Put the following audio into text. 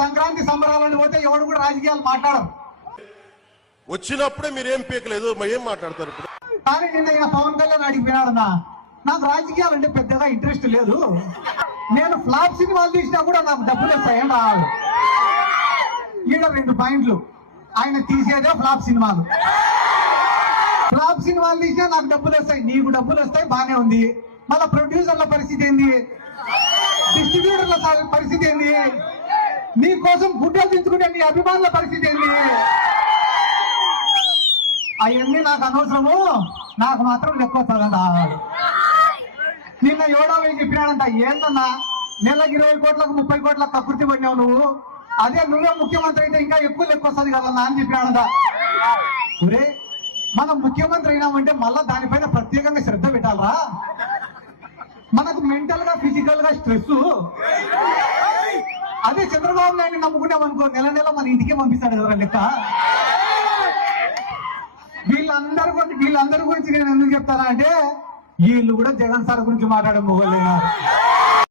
సంక్రాంతి సంబరాలను పోతే ఎవడు కూడా రాజకీయాలు మాట్లాడరు. వచ్చినప్పుడే మీరేం పీకలేదు, ఏం మాట్లాడతారు ఇప్పుడు? కానీ నిన్న పవన్ కళ్యాణ్ అడిగిపోయినాడన్నా, నాకు రాజకీయాలు అంటే పెద్దగా ఇంట్రెస్ట్ లేదు, నేను ఫ్లాప్ సినిమాలు తీసినా కూడా నాకు డబ్బులు వస్తాయని రావాలి. ఈడ 2 పాయింట్లు, ఆయన తీసేదే ఫ్లాప్ సినిమాలు. ఫ్లాప్ సినిమాలు తీసినా నాకు డబ్బులు వస్తాయి, నీకు డబ్బులు వస్తాయి, బానే ఉంది. మళ్ళా ప్రొడ్యూసర్ల పరిస్థితి ఏంది, డిస్ట్రిబ్యూటర్ల పరిస్థితి ఏంది, నీ కోసం గుడ్డలు దించుకుంటే నీ అభిమానుల పరిస్థితి ఏంది? అవన్నీ నాకు అనవసరము, నాకు మాత్రం లెక్క రావాలి. నిన్న ఎవడో చెప్పినాడంట, ఏందన్నా నెలకు 20 కోట్లకు 30 కోట్లకు కకృతి పడినావు నువ్వు, అదే నువ్వే ముఖ్యమంత్రి అయితే ఇంకా ఎక్కువ లెక్క వస్తుంది కదన్నా అని చెప్పినాడంట. ఒరే, మనం ముఖ్యమంత్రి అయినామంటే మళ్ళా దానిపైన ప్రత్యేకంగా శ్రద్ధ పెట్టాలరా. మనకు మెంటల్ గా ఫిజికల్ గా స్ట్రెస్. అదే చంద్రబాబు నాయుడు నమ్ముకున్నాం అనుకో, నెల నెల మన ఇంటికే పంపిస్తాడు కదా లెక్క. వీళ్ళందరి గురించి నేను ఎందుకు చెప్తానా అంటే, వీళ్ళు కూడా జగన్ సార్ గురించి మాట్లాడే మొగలేనా.